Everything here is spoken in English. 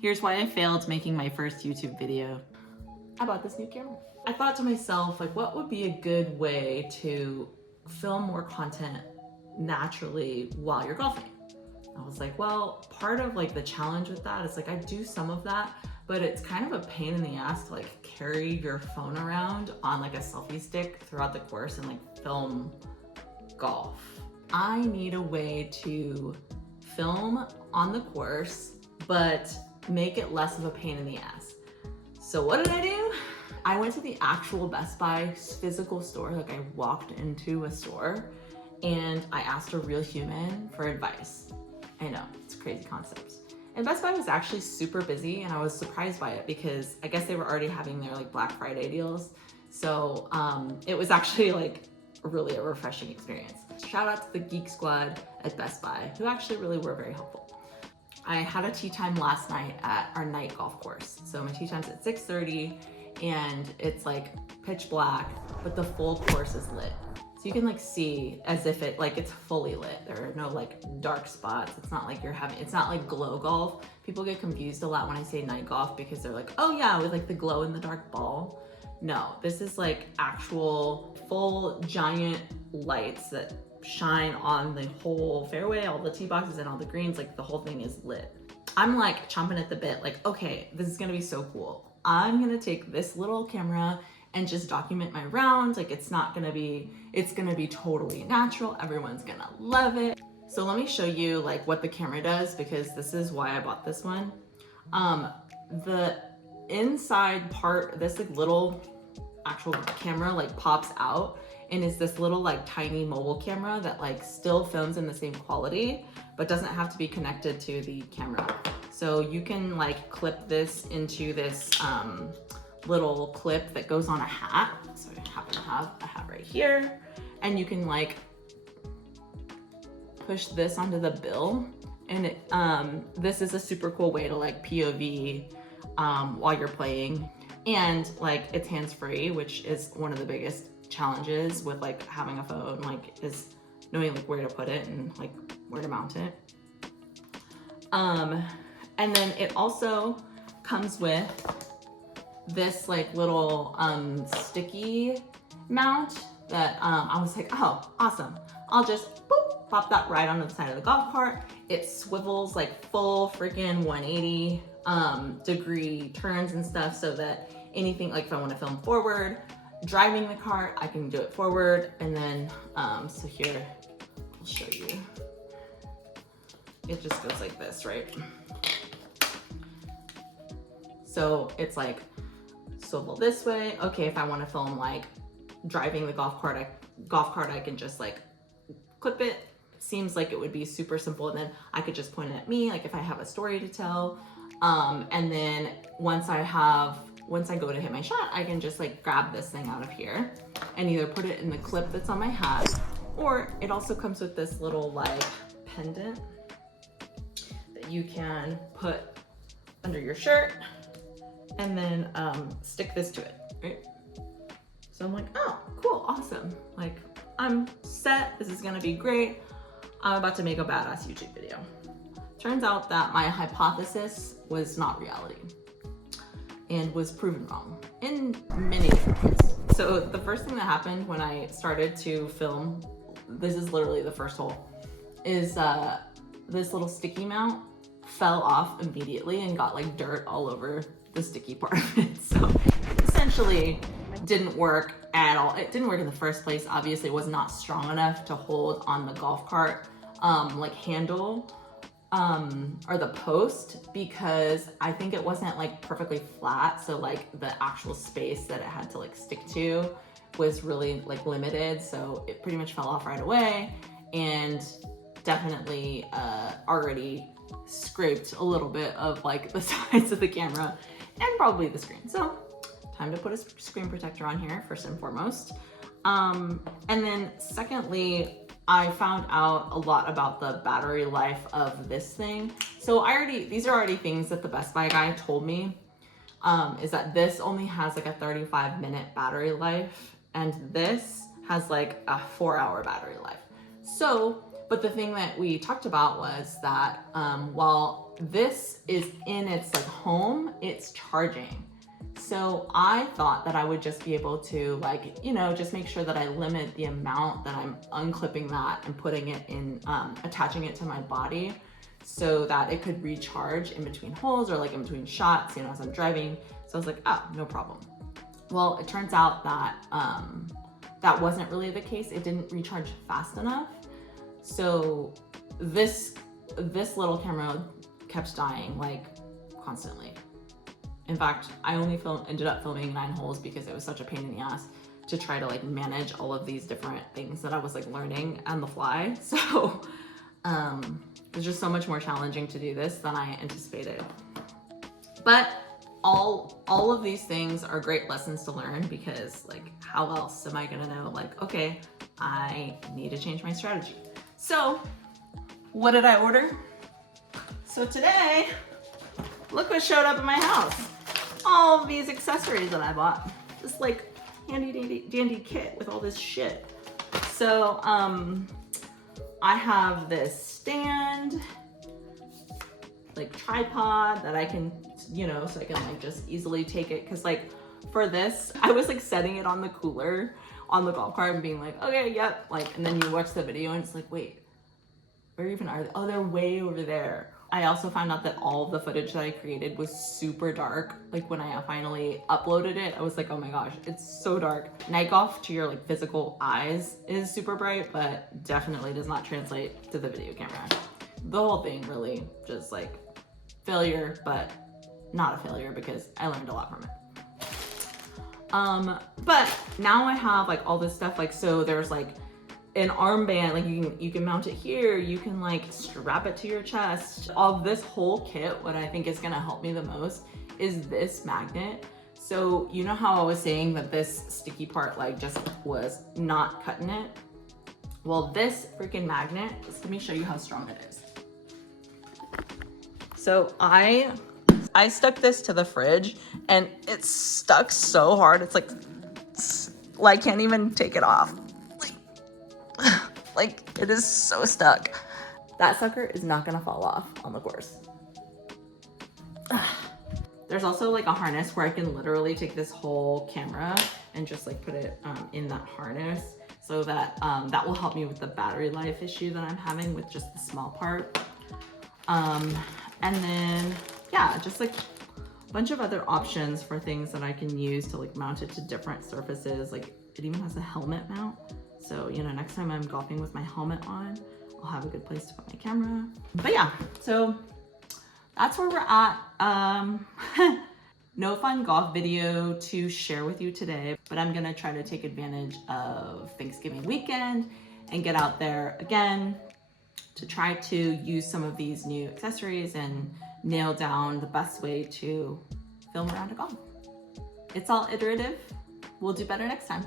Here's why I failed making my first YouTube video. I bought this new camera. I thought to myself, like, what would be a good way to film more content naturally while you're golfing? I was like, well, part of like the challenge with that is like I do some of that, but it's kind of a pain in the ass to like carry your phone around on like a selfie stick throughout the course and like film golf. I need a way to film on the course, but make it less of a pain in the ass. So what did I do? I went to the actual Best Buy physical store. Like I walked into a store and I asked a real human for advice. I know, it's a crazy concept. And Best Buy was actually super busy and I was surprised by it because I guess they were already having their like Black Friday deals. So it was actually like really a refreshing experience. Shout out to the Geek Squad at Best Buy who actually really were very helpful. I had a tee time last night at our night golf course. So my tee time's at 6:30 and it's like pitch black, but the full course is lit. So you can like see as if it's fully lit. There are no like dark spots. It's not like it's not like glow golf. People get confused a lot when I say night golf because they're like, oh yeah, with like the glow in the dark ball. No, this is like actual full giant lights that shine on the whole fairway, all the tee boxes and all the greens, like the whole thing is lit. I'm like chomping at the bit, like, okay, this is gonna be so cool. I'm gonna take this little camera and just document my rounds. Like it's gonna be totally natural. Everyone's gonna love it. So let me show you like what the camera does because this is why I bought this one. The inside part, this like little actual camera like pops out and is this little like tiny mobile camera that like still films in the same quality, but doesn't have to be connected to the camera. So you can like clip this into this little clip that goes on a hat. So I happen to have a hat right here. And you can like push this onto the bill. And this is a super cool way to like POV while you're playing. And like it's hands-free, which is one of the biggest challenges with like having a phone, like is knowing like where to put it and like where to mount it. And then it also comes with this like little sticky mount that I was like, oh, awesome. I'll just boop, pop that right onto the side of the golf cart. It swivels like full freaking 180 degree turns and stuff so that anything, like if I want to film forward, driving the cart, I can do it forward. And then, so here, I'll show you. It just goes like this, right? So it's like swivel this way. Okay, if I want to film like driving the golf cart, I can just like clip it. Seems like it would be super simple. And then I could just point it at me, like if I have a story to tell. And then once I go to hit my shot, I can just like grab this thing out of here and either put it in the clip that's on my hat, or it also comes with this little like pendant that you can put under your shirt and then stick this to it, right? So I'm like, oh, cool, awesome. Like I'm set, this is gonna be great. I'm about to make a badass YouTube video. Turns out that my hypothesis was not reality and was proven wrong in many different ways. So the first thing that happened when I started to film, this is literally the first hole, is this little sticky mount fell off immediately and got like dirt all over the sticky part of it. So essentially didn't work at all. It didn't work in the first place. Obviously it was not strong enough to hold on the golf cart like handle or the post, because I think it wasn't like perfectly flat. So like the actual space that it had to like stick to was really like limited. So it pretty much fell off right away and definitely already scraped a little bit of like the sides of the camera and probably the screen. So time to put a screen protector on here first and foremost. And then secondly, I found out a lot about the battery life of this thing. So these are already things that the Best Buy guy told me, is that this only has like a 35-minute battery life and this has like a 4-hour battery life. So, but the thing that we talked about was that while this is in its like home, it's charging. So I thought that I would just be able to like, you know, just make sure that I limit the amount that I'm unclipping that and putting it in, attaching it to my body so that it could recharge in between holes or like in between shots, you know, as I'm driving. So I was like, oh, no problem. Well, it turns out that that wasn't really the case. It didn't recharge fast enough. So this little camera kept dying like constantly. In fact, I only ended up filming 9 holes because it was such a pain in the ass to try to like manage all of these different things that I was like learning on the fly. So it's just so much more challenging to do this than I anticipated. But all of these things are great lessons to learn, because like how else am I gonna know like, okay, I need to change my strategy. So what did I order? So today, look what showed up in my house. All of these accessories that I bought. This like handy dandy kit with all this shit. So I have this stand, like tripod that I can, you know, so I can like just easily take it. Cause like for this, I was like setting it on the cooler on the golf cart and being like, okay, yep. Like, and then you watch the video and it's like, wait, where even are they? Oh, they're way over there. I also found out that all of the footage that I created was super dark. Like when I finally uploaded it, I was like, oh my gosh, it's so dark. Night golf to your like physical eyes is super bright, but definitely does not translate to the video camera. The whole thing really just like failure, but not a failure because I learned a lot from it. But now I have like all this stuff, like, so there's like an armband, like you can mount it here, you can like strap it to your chest. Of this whole kit, what I think is gonna help me the most is this magnet. So you know how I was saying that this sticky part like just was not cutting it? Well, this freaking magnet, let me show you how strong it is. So I stuck this to the fridge and it's stuck so hard. It's like I can't even take it off. Like it is so stuck. That sucker is not gonna fall off on the course. There's also like a harness where I can literally take this whole camera and just like put it in that harness, so that that will help me with the battery life issue that I'm having with just the small part. And then yeah, just like a bunch of other options for things that I can use to like mount it to different surfaces. Like it even has a helmet mount. So, you know, next time I'm golfing with my helmet on, I'll have a good place to put my camera. But yeah, so that's where we're at. No fun golf video to share with you today, but I'm gonna try to take advantage of Thanksgiving weekend and get out there again to try to use some of these new accessories and nail down the best way to film around a golf. It's all iterative. We'll do better next time.